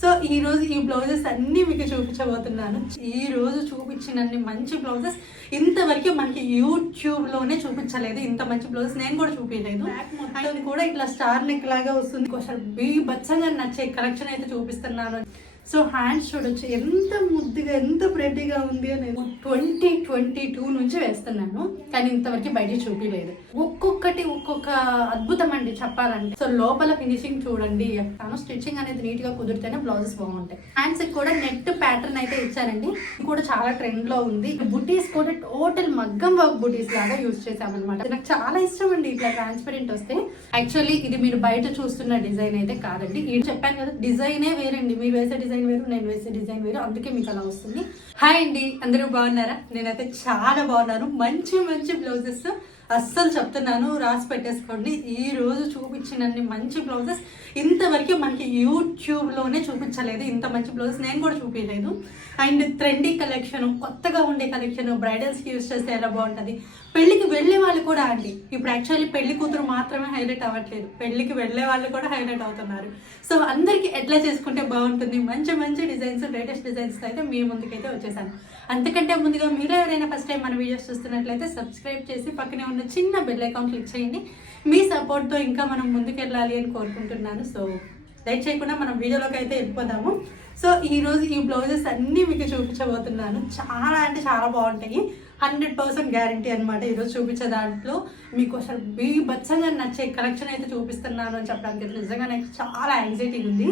So ఈ రోజు ఈ బ్లౌజెస్ అన్ని మీకు చూపించబోతున్నాను. ఈ రోజు చూపించినన్ని మంచి బ్లౌజెస్ ఇంతవరకు మనకి యూట్యూబ్లోనే చూపించలేదు. ఇంత మంచి బ్లౌజెస్ నేను కూడా చూపించలేదు. అది కూడా ఇట్లా స్టార్ నెక్ లాగా వస్తుంది. కొంచెం బీ బచ్చంగా నచ్చే కలెక్షన్ అయితే చూపిస్తున్నాను. సో హ్యాండ్స్ చూడొచ్చు. ఎంత ముద్దుగా ఎంత ప్రెడ్డిగా ఉంది అని ట్వంటీ ట్వంటీ టూ నుంచి వేస్తున్నాను. కానీ ఇంతవరకు బయట చూపించలేదు ఒక్కొక్కటి ఒక్కొక్క అద్భుతం అండి చెప్పాలంటే. సో లోపల ఫినిషింగ్ చూడండి. తను స్టిచ్చింగ్ అనేది నీట్గా కుదిరితేనే బ్లౌజెస్ బాగుంటాయి. హ్యాండ్స్ కూడా నెట్ ప్యాటర్న్ అయితే ఇచ్చానండి. కూడా చాలా ట్రెండ్లో ఉంది. బుటీస్ కూడా టోటల్ మగ్గం వర్క్ బుటీస్ లాగా యూజ్ చేసామన్నమాట నాకు చాలా ఇష్టం అండి ఇట్లా ట్రాన్స్పరెంట్ వస్తే. యాక్చువల్లీ ఇది మీరు బయట చూస్తున్న డిజైన్ అయితే కాదండి. ఇది చెప్పాను కదా డిజైనే వేరండి. మీరు వేసే డిజైన్ వేరు నేను వేసే డిజైన్ వేరు అందుకే మీకు అలా వస్తుంది. హాయ్ అండి అందరూ బాగున్నారా? నేనైతే చాలా బాగున్నాను. మంచి మంచి బ్లౌజెస్. అస్సలు చెప్తున్నాను రాసి పెట్టేసుకోండి. ఈ రోజు చూపించినన్ని మంచి బ్లౌజెస్ ఇంతవరకు మనకి యూట్యూబ్లోనే చూపించలేదు. ఇంత మంచి బ్లౌజెస్ నేను కూడా చూపించలేదు. అండ్ ట్రెండీ కలెక్షన్ కొత్తగా ఉండే కలెక్షన్ బ్రైడల్స్కి యూస్ చేస్తే ఎలా బాగుంటుంది? పెళ్ళికి వెళ్ళే వాళ్ళు కూడా అండి. ఇప్పుడు యాక్చువల్లీ పెళ్ళి కూతురు మాత్రమే హైలైట్ అవ్వట్లేదు. పెళ్ళికి వెళ్ళే వాళ్ళు కూడా హైలైట్ అవుతున్నారు. సో అందరికీ ఎట్లా చేసుకుంటే బాగుంటుంది? మంచి మంచి డిజైన్స్ లేటెస్ట్ డిజైన్స్ అయితే మీ ముందుకైతే వచ్చేసాను. అంతకంటే ముందుగా మీరు ఎవరైనా ఫస్ట్ టైం మన వీడియోస్ చూస్తున్నట్లయితే సబ్స్క్రైబ్ చేసి పక్కనే ఉన్న చిన్న బెల్ అకౌంట్ క్లిక్ చేయండి. మీ సపోర్ట్తో ఇంకా మనం ముందుకెళ్ళాలి అని కోరుకుంటున్నాను. సో లైక్ చేయకుండా మనం వీడియోలోకి అయితే వెళ్ళిపోదాము. సో ఈరోజు ఈ బ్లౌజెస్ అన్నీ మీకు చూపించబోతున్నాను. చాలా అంటే చాలా బాగుంటాయి. హండ్రెడ్ పర్సెంట్ గ్యారంటీ అనమాట ఈరోజు చూపించే దాంట్లో. మీకు అసలు బీ బచ్చంగా నచ్చే కలెక్షన్ అయితే చూపిస్తున్నాను అని చెప్పడానికి నిజంగా నాకు చాలా యాంగ్జైటీ ఉంది.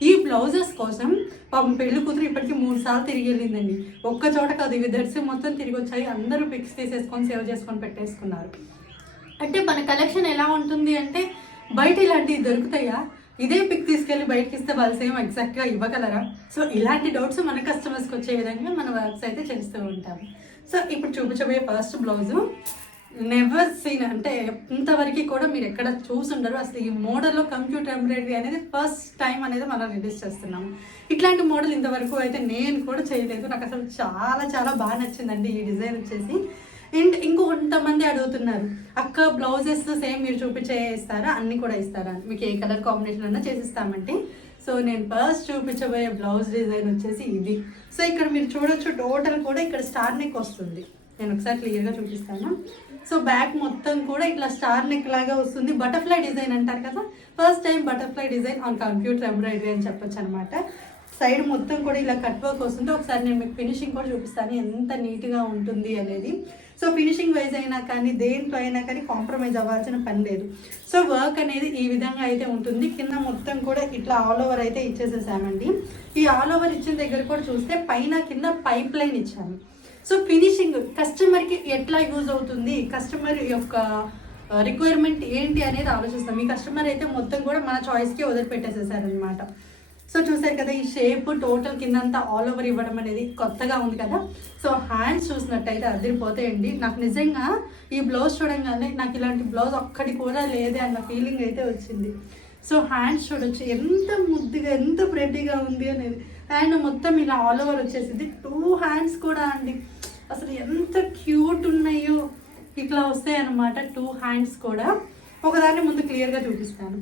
ఈ బ్లౌజెస్ కోసం పాపం పెళ్ళి కూతురు ఇప్పటికీ మూడు సార్లు తిరిగి వెళ్ళిందండి. ఒక్క చోట కాదు ఇవి దర్శి మొత్తం తిరిగి వచ్చాయి. అందరూ పిక్స్ తీసేసుకొని సేవ్ చేసుకొని పెట్టేసుకున్నారు. అంటే మన కలెక్షన్ ఎలా ఉంటుంది అంటే బయట ఇలాంటివి దొరుకుతాయా? ఇదే పిక్ తీసుకెళ్ళి బయటకి ఇస్తే వాళ్ళు సేమ్ ఎగ్జాక్ట్గా ఇవ్వగలరా? సో ఇలాంటి డౌట్స్ మన కస్టమర్స్కి వచ్చే విధంగా మన వర్క్స్ అయితే చేస్తూ ఉంటాం. సో ఇప్పుడు చూపించబోయే ఫస్ట్ బ్లౌజు నెవర్ సీన్ అంటే ఇంతవరకు కూడా మీరు ఎక్కడ చూసుండరు. అసలు ఈ మోడల్లో కంప్యూటర్ ఎంబ్రాయిడరీ అనేది ఫస్ట్ టైం అనేది మనం రిలీజ్ చేస్తున్నాము ఇట్లాంటి మోడల్ ఇంతవరకు అయితే నేను కూడా చేయలేదు. నాకు అసలు చాలా చాలా బాగా నచ్చిందండి ఈ డిజైన్ వచ్చేసి. అండ్ కొంతమంది అడుగుతున్నారు అక్క బ్లౌజెస్ సేమ్ మీరు చూపించే ఇస్తారా? అన్నీ కూడా ఇస్తారా? మీకు ఏ కలర్ కాంబినేషన్ అన్నా చేసిస్తామంటే సో నేను ఫస్ట్ చూపించబోయే బ్లౌజ్ డిజైన్ వచ్చేసి ఇది. సో ఇక్కడ మీరు చూడొచ్చు టోటల్ కూడా ఇక్కడ స్టార్ నెక్ వస్తుంది. నేను ఒకసారి క్లియర్గా చూపిస్తాను. సో బ్యాక్ మొత్తం కూడా ఇట్లా స్టార్ నెక్ లాగా వస్తుంది. బటర్ఫ్లై డిజైన్ అంటారు కదా? First time butterfly design on computer embroidery అని చెప్పొచ్చు అనమాట సైడ్ మొత్తం కూడా ఇలా కట్ వర్క్ వస్తుంది ఒకసారి నేను మీకు ఫినిషింగ్ కూడా చూపిస్తాను. ఎంత నీట్గా ఉంటుంది అనేది. సో ఫినిషింగ్ వైజ్ అయినా కానీ దేంట్లో అయినా కానీ కాంప్రమైజ్ అవ్వాల్సిన పని లేదు. సో వర్క్ అనేది ఈ విధంగా అయితే ఉంటుంది. కింద మొత్తం కూడా ఇట్లా ఆల్ ఓవర్ అయితే ఇచ్చేసేసామండి. ఈ ఆల్ ఓవర్ ఇచ్చిన దగ్గర కూడా చూస్తే పైన కింద పైప్ లైన్ ఇచ్చాము సో ఫినిషింగ్ కస్టమర్కి ఎట్లా యూజ్ అవుతుంది? కస్టమర్ యొక్క uh, రిక్వైర్మెంట్ ఏంటి అనేది ఆలోచిస్తాం. ఈ కస్టమర్ అయితే మొత్తం కూడా మన చాయిస్కి వదిలిపెట్టేసేసారనమాట సో చూసారు కదా ఈ షేప్ టోటల్ కిందంతా ఆల్ ఓవర్ ఇవ్వడం అనేది కొత్తగా ఉంది కదా. సో హ్యాండ్స్ చూసినట్టయితే అదిరిపోతాయండి. నాకు నిజంగా ఈ బ్లౌజ్ చూడంగానే నాకు ఇలాంటి బ్లౌజ్ ఒక్కటి కూడా లేదే అన్న ఫీలింగ్ అయితే వచ్చింది. సో హ్యాండ్స్ చూడొచ్చు. ఎంత ముద్దుగా ఎంత ప్రెడ్డిగా ఉంది అనేది. అండ్ మొత్తం ఇలా ఆల్ ఓవర్ వచ్చేసింది. టూ హ్యాండ్స్ కూడా అండి. అసలు ఎంత క్యూట్ ఉన్నాయో ఇట్లా వస్తాయన్నమాట. టూ హ్యాండ్స్ కూడా. ఒకదాన్ని ముందు క్లియర్గా చూపిస్తాను.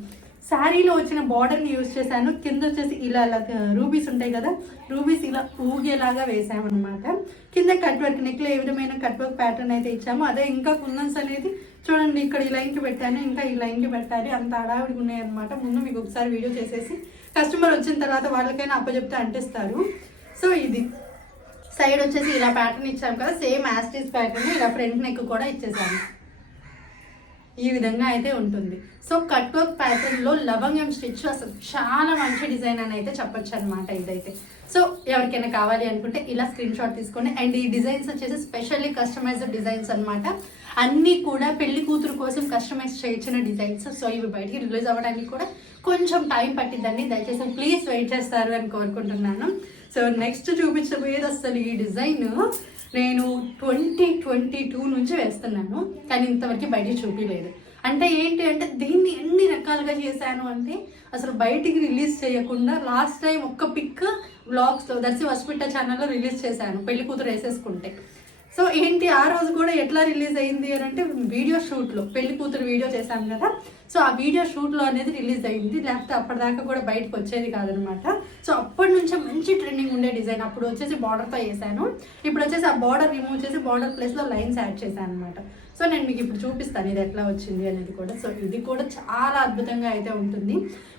శారీలో వచ్చిన బార్డర్ని యూజ్ చేశాను. కింద వచ్చేసి ఇలా ఇలా రూబీస్ ఉంటాయి కదా రూబీస్ ఇలా ఊగేలాగా వేసామన్నమాట కింద కట్ వర్క్ నెక్లో ఏ విధమైన కట్ వర్క్ ప్యాటర్న్ అయితే ఇచ్చామో అదే ఇంకా కుందన్స్ అనేది. చూడండి ఇక్కడ ఈ లైన్కి పెట్టాను ఇంకా ఈ లైన్కి పెట్టాలి అంత హడావిడిగా ఉన్నాయన్నమాట. ముందు మీకు ఒకసారి వీడియో చేసేసి కస్టమర్ వచ్చిన తర్వాత వాళ్ళకైనా అప్పచెప్తే అంటిస్తారు. సో ఇది. సైడ్ వచ్చేసి ఇలా ప్యాటర్న్ ఇచ్చాము కదా సేమ్ యాస్టీస్ ప్యాటర్న్ ఇలా ఫ్రంట్ నెక్ కూడా ఇచ్చేసాము. ఈ విధంగా అయితే ఉంటుంది. సో కట్ వర్క్ ప్యాటర్న్లో లవంగం స్టిచ్ అసలు చాలా మంచి డిజైన్ అని అయితే చెప్పొచ్చు అనమాట ఇదైతే. సో ఎవరికైనా కావాలి అనుకుంటే ఇలా స్క్రీన్ షాట్ తీసుకోండి. అండ్ ఈ డిజైన్స్ వచ్చేసి స్పెషల్లీ కస్టమైజ్డ్ డిజైన్స్ అనమాట అన్నీ కూడా పెళ్ళి కూతురు కోసం కస్టమైజ్ చేయించిన డిజైన్స్ సో ఇవి బయటికి రిలీజ్ అవ్వడానికి కూడా కొంచెం టైం పట్టిందండి దయచేసి ప్లీజ్ వెయిట్ చేస్తారు అని కోరుకుంటున్నాను. సో నెక్స్ట్ చూపించబోయేది అసలు ఈ డిజైన్ నేను ట్వంటీ ట్వంటీ టూ నుంచి వేస్తున్నాను. కానీ ఇంతవరకు బయట చూపించలేదు అంటే ఏంటి అంటే దీన్ని ఎన్ని రకాలుగా చేశాను అంటే అసలు బయటికి రిలీజ్ చేయకుండా లాస్ట్ టైం ఒక్క పిక్ బ్లాగ్స్లో దర్శి వస్పిట్ట ఛానల్లో రిలీజ్ చేశాను పెళ్ళి కూతురు వేసేసుకుంటే. సో ఏంటి ఆ రోజు కూడా ఎట్లా రిలీజ్ అయింది అని అంటే వీడియో షూట్లో పెళ్ళి కూతురు వీడియో చేశాం కదా. సో ఆ వీడియో షూట్లో అనేది రిలీజ్ అయింది. లేకపోతే అప్పటిదాకా కూడా బయటకు వచ్చేది కాదనమాట. సో అప్పటి నుంచే మంచి ట్రెండింగ్ ఉండే డిజైన్ అప్పుడు వచ్చేసి బార్డర్తో వేసాను ఇప్పుడు వచ్చేసి ఆ బార్డర్ రిమూవ్ చేసి బార్డర్ ప్లేస్లో లైన్స్ యాడ్ చేశాను అనమాట సో నేను మీకు ఇప్పుడు చూపిస్తాను ఇది ఎట్లా వచ్చింది అనేది కూడా. సో ఇది కూడా చాలా అద్భుతంగా అయితే ఉంటుంది.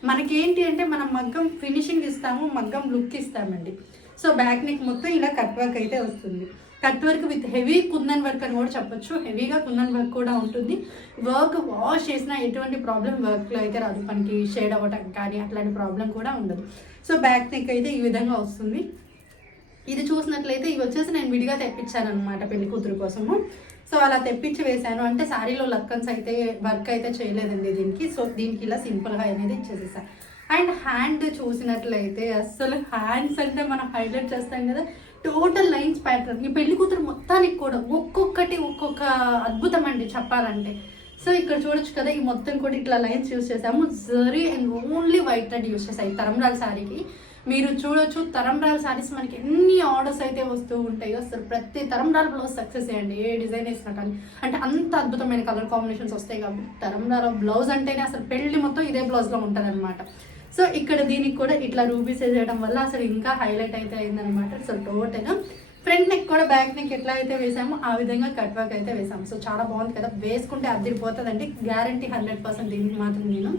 మనకేంటి అంటే మనం మగ్గం ఫినిషింగ్ ఇస్తాము మగ్గం లుక్ ఇస్తామండి. సో బ్యాక్ నెక్ మొత్తం ఇలా కట్ వర్క్ అయితే వస్తుంది. Cut work with heavy kundan work అని కూడా చెప్పొచ్చు. హెవీగా కుందన్ వర్క్ కూడా ఉంటుంది. వర్క్ వాష్ చేసినా ఎటువంటి ప్రాబ్లం వర్క్లో అయితే రాదు. మనకి షేడ్ అవ్వటం కానీ అట్లాంటి ప్రాబ్లం కూడా ఉండదు. సో బ్యాక్ నెక్ అయితే ఈ విధంగా వస్తుంది. ఇది చూసినట్లయితే ఇవి వచ్చేసి నేను విడిగా తెప్పించాను అనమాట పెళ్ళి కూతురు కోసము. సో అలా తెప్పించి వేశాను. అంటే శారీలో లక్కన్స్ అయితే వర్క్ అయితే చేయలేదండి దీనికి. సో దీనికి ఇలా సింపుల్గా అనేది ఇచ్చేసేసాను అండ్ హ్యాండ్ చూసినట్లయితే అస్సలు హ్యాండ్స్ అంటే మనం హైలైట్ చేస్తాం కదా. Total lines pattern. ఈ పెళ్ళి కూతురు మొత్తానికి కూడా ఒక్కొక్కటి ఒక్కొక్క అద్భుతం అండి చెప్పాలంటే. సో ఇక్కడ చూడొచ్చు కదా ఈ మొత్తం కూడా ఇట్లా లైన్స్ యూస్ చేసాము zari and only white thread use చేసాయి తరంరాల శారీకి మీరు చూడొచ్చు తరంరాల శారీస్ మనకి ఎన్ని ఆర్డర్స్ అయితే వస్తూ ఉంటాయో అసలు ప్రతి తరంరాల బ్లౌజ్ సక్సెస్ అయ్యండి ఏ డిజైన్ వేసినా కానీ. అంటే అంత అద్భుతమైన కలర్ కాంబినేషన్స్ వస్తాయి కాబట్టి తరంరాల బ్లౌజ్ అంటేనే అసలు పెళ్ళి మొత్తం ఇదే బ్లౌజ్లో ఉంటుంది అనమాట సో ఇక్కడ దీనికి కూడా ఇట్లా రూబీస్ వేసేయడం వల్ల అసలు ఇంకా హైలైట్ అయితే అయిందనమాట సో టోటల్ ఫ్రంట్ నెక్ కూడా బ్యాక్ నెక్ ఎట్లా అయితే వేసామో ఆ విధంగా కట్ వర్క్ అయితే వేసాము సో చాలా బాగుంది కదా. వేసుకుంటే అద్దరిపోతుందండి గ్యారంటీ హండ్రెడ్ పర్సెంట్ దీనికి మాత్రం నేను.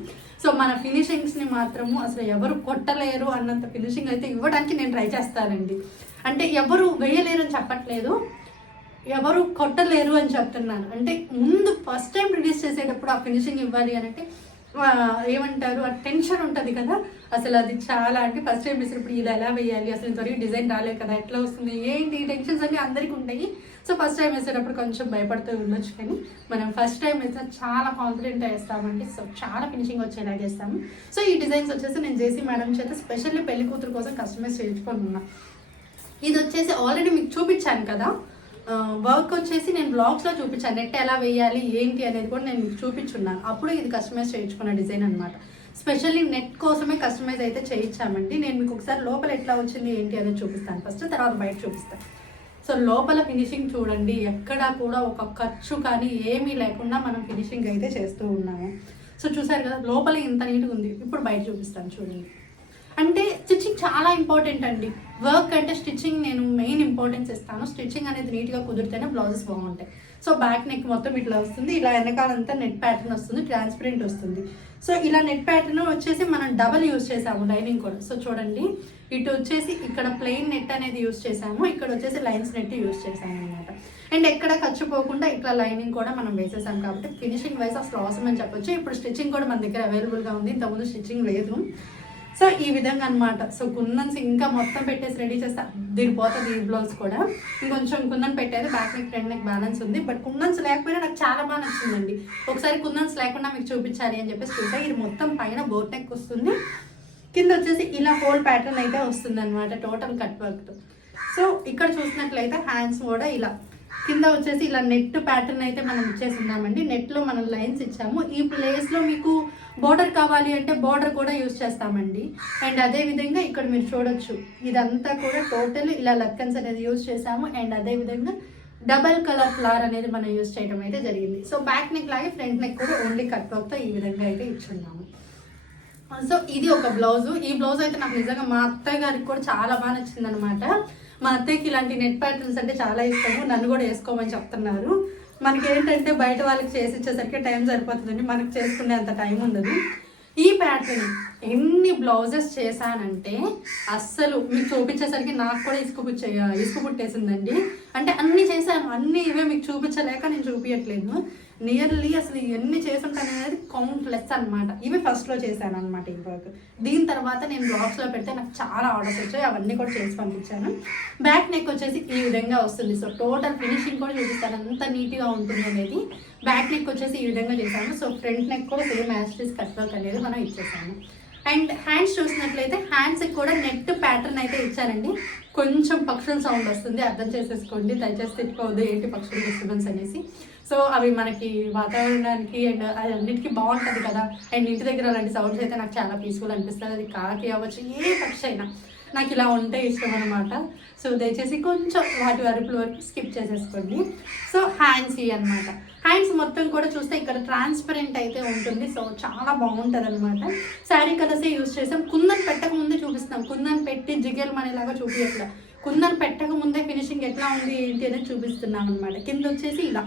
సో మన ఫినిషింగ్స్ని మాత్రము అసలు ఎవరు కొట్టలేరు అన్నంత ఫినిషింగ్ అయితే ఇవ్వడానికి నేను ట్రై చేస్తానండి. అంటే ఎవరు వేయలేరు అని చెప్పట్లేదు. ఎవరు కొట్టలేరు అని చెప్తున్నాను. అంటే ముందు ఫస్ట్ టైం రిలీజ్ చేసేటప్పుడు ఆ ఫినిషింగ్ ఇవ్వాలి అని అంటే ఏమంటారు? ఆ టెన్షన్ ఉంటుంది కదా. అసలు అది చాలా అంటే ఫస్ట్ టైం వేసినప్పుడు ఇది ఎలా వేయాలి? అసలు ఇంతవరకు డిజైన్ రాలేదు కదా. ఎట్లా వస్తుంది? ఏంటి? టెన్షన్స్ అన్నీ అందరికీ ఉంటాయి. సో ఫస్ట్ టైం వేసేటప్పుడు కొంచెం భయపడుతూ ఉండొచ్చు కానీ మనం ఫస్ట్ టైం వేస్తే చాలా కాన్ఫిడెంట్గా వేస్తామండి సో చాలా ఫినిషింగ్ వచ్చేలాగా వేస్తాము సో ఈ డిజైన్స్ వచ్చేసి నేను జేసీ మేడం చేత స్పెషల్లీ పెళ్ళి కూతురు కోసం కస్టమైజ్ చేయించుకొని ఉన్నా ఇది వచ్చేసి ఆల్రెడీ మీకు చూపించాను కదా. వర్క్ వచ్చేసి నేను బ్లాగ్స్లో చూపించాను. నెట్ ఎలా వేయాలి ఏంటి అనేది కూడా నేను మీకు చూపించున్నాను. అప్పుడు ఇది కస్టమైజ్ చేయించుకున్న డిజైన్ అనమాట స్పెషల్లీ నెట్ కోసమే కస్టమైజ్ అయితే చేయించామండి. నేను మీకు ఒకసారి లోపల ఎట్లా వచ్చింది ఏంటి అనేది చూపిస్తాను. ఫస్ట్ తర్వాత బయట చూపిస్తాను. సో లోపల ఫినిషింగ్ చూడండి. ఎక్కడా కూడా ఒక ఖర్చు కానీ ఏమీ లేకుండా మనం ఫినిషింగ్ అయితే చేస్తూ ఉన్నాము. సో చూసారు కదా లోపల ఇంత నీట్గా ఉంది. ఇప్పుడు బయట చూపిస్తాను చూడండి. అంటే స్టిచ్చింగ్ చాలా ఇంపార్టెంట్ అండి. వర్క్ అంటే స్టిచ్చింగ్ నేను మెయిన్ ఇంపార్టెన్స్ ఇస్తాను. స్టిచ్చింగ్ అనేది నీట్గా కుదిరితేనే బ్లౌజెస్ బాగుంటాయి. సో బ్యాక్ నెక్ మొత్తం ఇట్లా వస్తుంది. ఇలా వెనకాలంతా నెట్ ప్యాటర్న్ వస్తుంది. ట్రాన్స్పరెంట్ వస్తుంది. సో ఇలా నెట్ ప్యాటర్న్ వచ్చేసి మనం డబల్ యూస్ చేసాము లైనింగ్ కూడా. సో చూడండి. ఇటు వచ్చేసి ఇక్కడ ప్లెయిన్ నెట్ అనేది యూస్ చేసాము. ఇక్కడ వచ్చేసి లైన్స్ నెట్ యూస్ చేసాము అనమాట అండ్ ఎక్కడ ఖర్చు పోకుండా ఇట్లా లైనింగ్ కూడా మనం వేసేసాం కాబట్టి ఫినిషింగ్ వైజ్ అసలు అవసరం అని చెప్పొచ్చు. ఇప్పుడు స్టిచ్చింగ్ కూడా మన దగ్గర అవైలబుల్గా ఉంది. ఇంతకుముందు స్టిచ్చింగ్ లేదు. సో ఈ విధంగా అన్నమాట. సో కుందన్స్ ఇంకా మొత్తం పెట్టేసి రెడీ చేస్తా. దిరిపోతుంది ఈ బ్లౌజ్ కూడా. ఇంకొంచెం కుందన్ పెట్టేది back neck front neck balance ఉంది. బట్ కుందన్స్ లేకపోయినా నాకు చాలా బాగా నచ్చిందండి. ఒకసారి కుందన్స్ లేకుండా మీకు చూపించాలి అని చెప్పేసి చూసా. ఇది మొత్తం పైన బోట్ నెక్ వస్తుంది. కింద వచ్చేసి ఇలా హోల్ ప్యాటర్న్ అయితే వస్తుంది అనమాట టోటల్ కట్ వర్క్ సో ఇక్కడ చూసినట్లయితే హ్యాండ్స్ కూడా ఇలా. కింద వచ్చేసి ఇలా నెట్ ప్యాటర్న్ అయితే మనం ఇచ్చేసి ఉన్నామండి నెట్లో మనం లైన్స్ ఇచ్చాము. ఈ ప్లేస్లో మీకు బోర్డర్ కావాలి అంటే బోర్డర్ కూడా యూస్ చేస్తామండి. అండ్ అదే విధంగా ఇక్కడ మీరు చూడొచ్చు ఇదంతా కూడా టోటల్ ఇలా లక్కన్స్ అనేది యూస్ చేసాము అండ్ అదే విధంగా డబల్ కలర్ ఫ్లవర్ అనేది మనం యూస్ చేయడం అయితే జరిగింది. సో బ్యాక్ నెక్ లాగే ఫ్రంట్ నెక్ కూడా ఓన్లీ కట్ వర్క్తో ఈ విధంగా అయితే ఇచ్చున్నాము. సో ఇది ఒక బ్లౌజ్ ఈ బ్లౌజ్ అయితే నాకు నిజంగా మా అత్తయ్య గారికి కూడా చాలా బాగా నచ్చింది అనమాట మా అత్తయ్యకి ఇలాంటి నెట్ ప్యాటర్న్స్ అంటే చాలా ఇష్టము. నన్ను కూడా వేసుకోమని చెప్తున్నారు. మనకి ఏంటంటే బయట వాళ్ళకి చేసి ఇచ్చేసరికి టైం సరిపోతుందండి. మనకి చేసుకునే అంత టైం ఉండదు. ఈ ప్యాటర్న్ ఎన్ని బ్లౌజెస్ చేశానంటే అస్సలు మీకు చూపించేసరికి నాకు కూడా ఇసుక పుచ్చే ఇసుక పుట్టేసిందండి. అంటే అన్ని చేశాను అన్ని ఇవే మీకు చూపించలేక నేను చూపించట్లేదు నియర్లీ అసలు ఎన్ని చేసుంటాను అనేది కౌంట్లెస్ అనమాట ఇవి ఫస్ట్లో చేశాను అనమాట ఈ వర్క్ దీని తర్వాత నేను బ్లాగ్స్లో పెడితే నాకు చాలా ఆర్డర్స్ వచ్చాయి అవన్నీ కూడా చేసి పంపించాను. బ్యాక్ నెక్ వచ్చేసి ఈ విధంగా వస్తుంది. సో టోటల్ ఫినిషింగ్ కూడా చూపిస్తాను. అంత నీట్గా ఉంటుంది అనేది బ్యాక్ నెక్ వచ్చేసి ఈ విధంగా చేశాము సో ఫ్రంట్ నెక్ కూడా సేమ్ యాస్ట్రీస్ కట్ వర్క్ అనేది మనం ఇచ్చేసాము. అండ్ హ్యాండ్స్ చూసినట్లయితే హ్యాండ్స్ కూడా నెట్ ప్యాటర్న్ అయితే ఇచ్చారండి. కొంచెం పక్షుల సౌండ్ వస్తుంది అర్థం చేసేసుకోండి. దయచేసి తిట్టుకోవద్దు ఏంటి పక్షుల డిస్టర్బెన్స్ అనేసి. సో అవి మనకి వాతావరణానికి అండ్ అన్నిటికీ బాగుంటుంది కదా. అండ్ ఇంటి దగ్గర అలాంటి సౌండ్స్ అయితే నాకు చాలా పీస్ఫుల్ అనిపిస్తుంది. అది కాకి అవ్వచ్చు ఏ పక్షి అయినా. నాకు ఇలా ఉంటే ఇష్టం అనమాట సో దయచేసి కొంచెం వాటి అరుపుల వరకు స్కిప్ చేసేసుకోండి. సో హ్యాండ్స్ ఇవి అనమాట హ్యాండ్స్ మొత్తం కూడా చూస్తే ఇక్కడ ట్రాన్స్పరెంట్ అయితే ఉంటుంది. సో చాలా బాగుంటుంది అనమాట శారీ కలర్సే యూస్ చేసాం. కుందన్ పెట్టక ముందే చూపిస్తాం కుందన్ పెట్టి జిగేల్ మనీలాగా చూపించట్లా కుందన్ పెట్టక ముందే ఫినిషింగ్ ఎట్లా ఉంది ఏంటి అనేది చూపిస్తున్నాం అనమాట కింద వచ్చేసి ఇలా.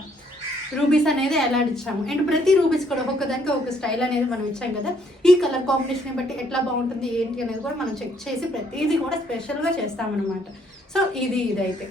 రూబీస్ అనేది ఇచ్చాము. అండ్ ప్రతి రూబీస్ కూడా ఒక్కొక్కదానికి ఒక స్టైల్ అనేది మనం ఇచ్చాం కదా. ఈ కలర్ కాంబినేషన్ బట్టి ఎట్లా బాగుంటుంది ఏంటి అనేది కూడా మనం చెక్ చేసి ప్రతిదీ కూడా స్పెషల్గా చేస్తామన్నమాట. సో ఇది ఇదైతే.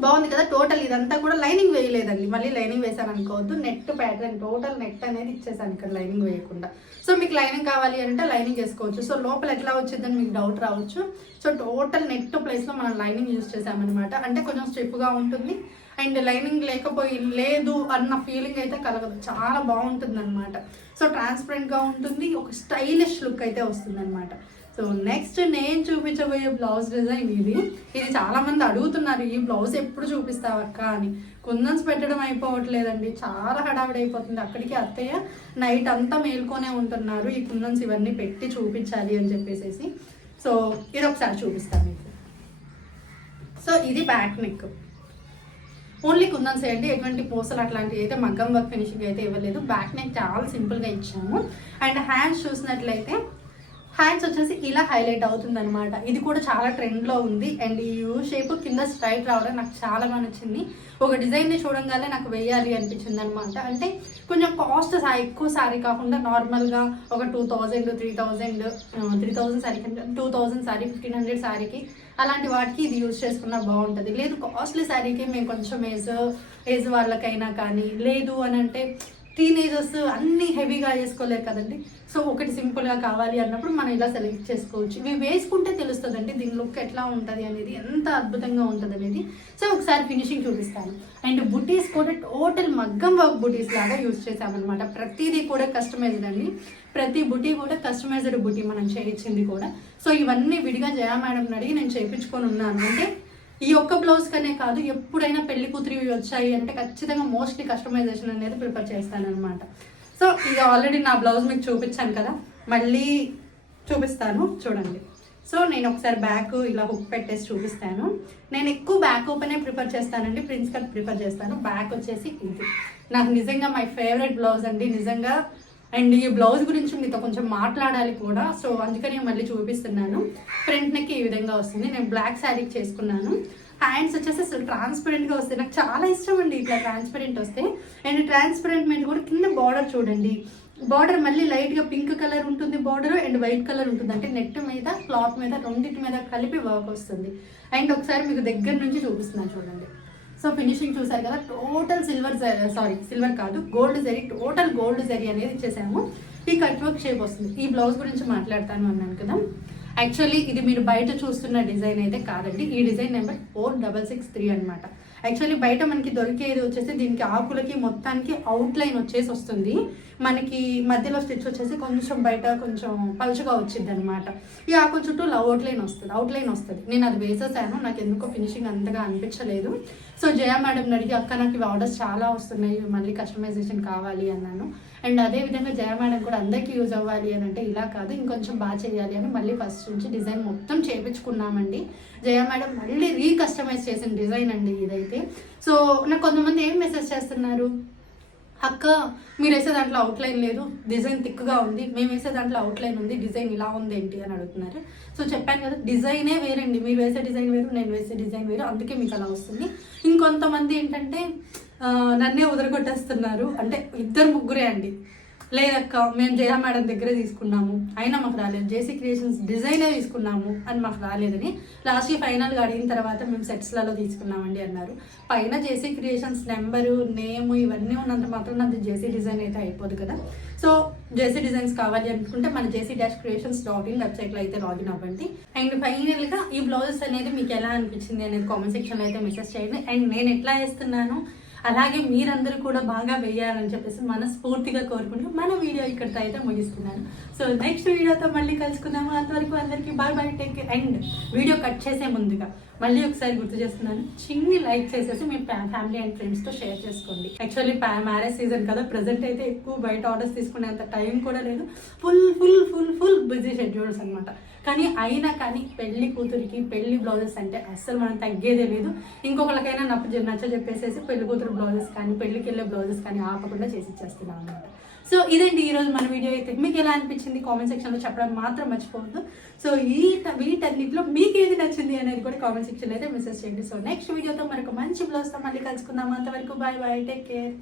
బాగుంది కదా టోటల్ ఇదంతా కూడా లైనింగ్ వేయలేదండి. మళ్ళీ లైనింగ్ వేసాను అనుకోవద్దు నెట్ ప్యాటర్న్ టోటల్ నెట్ అనేది ఇచ్చేసాను ఇక్కడ లైనింగ్ వేయకుండా. సో మీకు లైనింగ్ కావాలి అంటే లైనింగ్ వేసుకోవచ్చు సో లోపల ఎట్లా వచ్చిందని మీకు డౌట్ రావచ్చు. సో టోటల్ నెట్ ప్లేస్లో మనం లైనింగ్ యూజ్ చేసామన్నమాట అంటే కొంచెం స్ట్రిప్గా ఉంటుంది. అండ్ లైనింగ్ లేకపోయి లేదు అన్న ఫీలింగ్ అయితే కలగదు. చాలా బాగుంటుంది అనమాట సో ట్రాన్స్పరెంట్గా ఉంటుంది. ఒక స్టైలిష్ లుక్ అయితే వస్తుంది అనమాట సో నెక్స్ట్ నేను చూపించబోయే బ్లౌజ్ డిజైన్ ఇది. ఇది చాలామంది అడుగుతున్నారు ఈ బ్లౌజ్ ఎప్పుడు చూపిస్తావక్క అని. కుందన్స్ పెట్టడం అయిపోవట్లేదండి. చాలా హడావిడి అయిపోతుంది. అక్కడికి అత్తయ్య నైట్ అంతా మేల్కొనే ఉంటున్నారు. ఈ కుందన్స్ ఇవన్నీ పెట్టి చూపించాలి అని చెప్పేసి సో ఇది ఒకసారి చూపిస్తాను మీకు. సో ఇది బ్యాక్ నెక్ ఓన్లీ కుందన్స్ వేయండి ఎటువంటి పూసలు అట్లాంటివి అయితే మగ్గం వర్క్ ఫినిషింగ్ అయితే ఇవ్వలేదు. బ్యాక్ నెక్ చాలా సింపుల్గా ఇచ్చాము. అండ్ హ్యాండ్స్ చూసినట్లయితే హ్యాండ్స్ వచ్చేసి ఇలా హైలైట్ అవుతుంది అనమాట ఇది కూడా చాలా ట్రెండ్లో ఉంది. అండ్ ఈ యూ షేప్ కింద స్ట్రైట్ రావడం నాకు చాలా బాగా నచ్చింది. ఒక డిజైన్ని చూడంగానే నాకు వేయాలి అనిపించింది అనమాట అంటే కొంచెం కాస్ట్ ఎక్కువ శారీ కాకుండా నార్మల్గా ఒక two thousand three thousand three thousand sari కంటే two thousand sari fifteen hundred శారీకి అలాంటి వాటికి ఇది యూజ్ చేసుకున్నా బాగుంటుంది. లేదు కాస్ట్లీ శారీకి మేము కొంచెం ఏజ్ ఏజ్ వాళ్ళకైనా కానీ లేదు అని అంటే టీనేజర్స్ అన్ని హెవీగా వేసుకోలేరు కదండి. సో ఒకటి సింపుల్గా కావాలి అన్నప్పుడు మనం ఇలా సెలెక్ట్ చేసుకోవచ్చు. ఇవి వేసుకుంటే తెలుస్తుందండి దీని లుక్ ఎట్లా ఉంటుంది అనేది ఎంత అద్భుతంగా ఉంటుంది అనేది. సో ఒకసారి ఫినిషింగ్ చూపిస్తాను. అండ్ బుటీస్ కూడా టోటల్ మగ్గం వర్క్ బుటీస్ లాగా యూజ్ చేసామన్నమాట ప్రతిదీ కూడా కస్టమైజ్డ్ అండి. ప్రతి బుటీ కూడా కస్టమైజ్డ్ బుటీ మనం చేయించింది కూడా. సో ఇవన్నీ విడిగా జయా మేడం అడిగి నేను చేయించుకొని ఉన్నాను. అంటే ఈ ఒక్క బ్లౌజ్ కనే కాదు ఎప్పుడైనా పెళ్ళి కూతురి వచ్చాయి అంటే ఖచ్చితంగా మోస్ట్లీ కస్టమైజేషన్ అనేది ప్రిపేర్ చేస్తానమాట సో ఇది ఆల్రెడీ నా బ్లౌజ్ మీకు చూపించాను కదా మళ్ళీ చూపిస్తాను చూడండి. సో నేను ఒకసారి బ్యాక్ ఇలా హుక్ పెట్టేసి చూపిస్తాను. నేను ఎక్కువ బ్యాక్ ఓపెనే ప్రిఫర్ చేస్తానండి ప్రిన్స్ కట్ ప్రిఫర్ చేస్తాను. బ్యాక్ వచ్చేసి ఇది. నాకు నిజంగా మై ఫేవరెట్ బ్లౌజ్ అండి. నిజంగా అండ్ ఈ బ్లౌజ్ గురించి మీతో కొంచెం మాట్లాడాలి కూడా. సో అందుకని మళ్ళీ చూపిస్తున్నాను. ఫ్రంట్ నెక్ ఈ విధంగా వస్తుంది. నేను బ్లాక్ శారీకి చేసుకున్నాను. హ్యాండ్స్ వచ్చేసి అసలు ట్రాన్స్పరెంట్గా వస్తాయి. నాకు చాలా ఇష్టం అండి ఇట్లా ట్రాన్స్పరెంట్ వస్తే. అండ్ ట్రాన్స్పరెంట్ మీద కూడా కింద బార్డర్ చూడండి. బార్డర్ మళ్ళీ లైట్గా పింక్ కలర్ ఉంటుంది బార్డర్ అండ్ వైట్ కలర్ ఉంటుంది. అంటే నెట్ మీద క్లాత్ మీద రెండింటి మీద కలిపి వర్క్ వస్తుంది. అండ్ ఒకసారి మీకు దగ్గర నుంచి చూపిస్తున్నాను చూడండి. సో ఫినిషింగ్ చూసారు కదా టోటల్ సిల్వర్ సారీ సిల్వర్ కాదు gold zari total gold zari అనేది ఇచ్చేసాము. ఈ కట్ వర్క్ షేప్ వస్తుంది. ఈ బ్లౌజ్ గురించి మాట్లాడతాను అన్నాను కదా. యాక్చువల్లీ ఇది మీరు బయట చూస్తున్న డిజైన్ అయితే కాదండి. ఈ design number four double six three అనమాట యాక్చువల్లీ బయట మనకి దొరికేది వచ్చేసి దీనికి ఆకులకి మొత్తానికి అవుట్ లైన్ వచ్చేసి వస్తుంది. మనకి మధ్యలో స్టిచ్ వచ్చేసి కొంచెం బయట కొంచెం పలుచగా వచ్చింది అనమాట ఈ ఆకుల చుట్టూ అవుట్ లైన్ వస్తుంది అవుట్ లైన్ వస్తుంది. నేను అది వేసేసాను నాకు ఎందుకో ఫినిషింగ్ అంతగా అనిపించలేదు. సో జయా మేడం అడిగి అక్క నాకు ఇవి ఆర్డర్స్ చాలా వస్తున్నాయి మళ్ళీ కస్టమైజేషన్ కావాలి అన్నాను. అండ్ అదేవిధంగా జయ మేడం కూడా అందరికీ యూజ్ అవ్వాలి అని అంటే ఇలా కాదు ఇంకొంచెం బాగా చేయాలి అని మళ్ళీ ఫస్ట్ నుంచి డిజైన్ మొత్తం చేయించుకున్నామండి జయా మేడం మళ్ళీ రీకస్టమైజ్ చేసిన డిజైన్ అండి ఇదైతే. సో నాకు కొంతమంది ఏం మెసేజ్ చేస్తున్నారు? అక్క మీరు వేసే దాంట్లో అవుట్లైన్ లేదు. డిజైన్ థిక్గా ఉంది. మేము వేసే దాంట్లో అవుట్లైన్ ఉంది. డిజైన్ ఇలా ఉంది ఏంటి అని అడుగుతున్నారు. సో చెప్పాను కదా డిజైనే వేరండి. మీరు వేసే డిజైన్ వేరు నేను వేసే డిజైన్ వేరు. అందుకే మీకు అలా వస్తుంది. ఇంకొంతమంది ఏంటంటే నన్నే ఉదరగొట్టేస్తున్నారు అంటే ఇద్దరు ముగ్గురే అండి. లేదక్క మేము జయా మేడం దగ్గరే తీసుకున్నాము. అయినా మాకు రాలేదు. జేసీ క్రియేషన్స్ డిజైనే తీసుకున్నాము అని మాకు రాలేదని లాస్ట్కి ఫైనల్గా అడిగిన తర్వాత మేము సెట్స్లలో తీసుకున్నామండి అన్నారు. పైన జేసీ క్రియేషన్స్ నెంబరు నేమ్ ఇవన్నీ ఉన్నంత మాత్రం నాది జేసీ డిజైన్ అయితే అయిపోదు కదా. సో జేసీ డిజైన్స్ కావాలి అనుకుంటే మన JC dash creations dot in వెబ్సైట్లో అయితే లాగిన్ అవ్వండి. అండ్ ఫైనల్గా ఈ బ్లౌజెస్ అనేది మీకు ఎలా అనిపించింది అనేది కామెంట్ సెక్షన్లో అయితే మెసేజ్ చేయండి. అండ్ నేను ఎట్లా వేస్తున్నాను? అలాగే మీరందరూ కూడా బాగా వేయాలని చెప్పేసి మనస్ఫూర్తిగా కోరుకుంటూ మన వీడియో ఇక్కడితో అయితే ముగిస్తున్నాను. సో నెక్స్ట్ వీడియోతో మళ్ళీ కలుసుకుందాము. అంతవరకు అందరికీ bye bye take and video cut చేసే ముందుగా మళ్ళీ ఒకసారి గుర్తు చేస్తున్నాను. చిన్ని లైక్ చేసేసి మీ ఫ్యామిలీ అండ్ ఫ్రెండ్స్తో షేర్ చేసుకోండి. యాక్చువల్లీ మ్యారేజ్ సీజన్ కదా. ప్రజెంట్ అయితే ఎక్కువ బయట ఆర్డర్స్ తీసుకునేంత టైం కూడా లేదు. Full full full full busy schedules అనమాట కానీ అయినా కానీ పెళ్ళి కూతురికి పెళ్ళి బ్లౌజెస్ అంటే అస్సలు మనం తగ్గేదే లేదు. ఇంకొకరికైనా నప్పు నచ్చ చెప్పేసేసి పెళ్ళి కూతురు బ్లౌజెస్ కానీ పెళ్ళికి వెళ్ళే బ్లౌజెస్ కానీ ఆపకుండా చేసి ఇచ్చేస్తున్నాం అనమాట సో ఇదండి ఈరోజు మన వీడియో అయితే. మీకు ఎలా అనిపించింది? కామెంట్ సెక్షన్లో చెప్పడం మాత్రం మర్చిపోవద్దు. సో ఈ వీటన్నిటిలో మీకు ఏది నచ్చింది అనేది కూడా కామెంట్ సెక్షన్ అయితే మెసేజ్ చేయండి. సో నెక్స్ట్ వీడియోతో మరొక మంచి బ్లౌజ్తో మళ్ళీ కలుసుకుందాం. అంతవరకు బాయ్ బాయ్. Take care.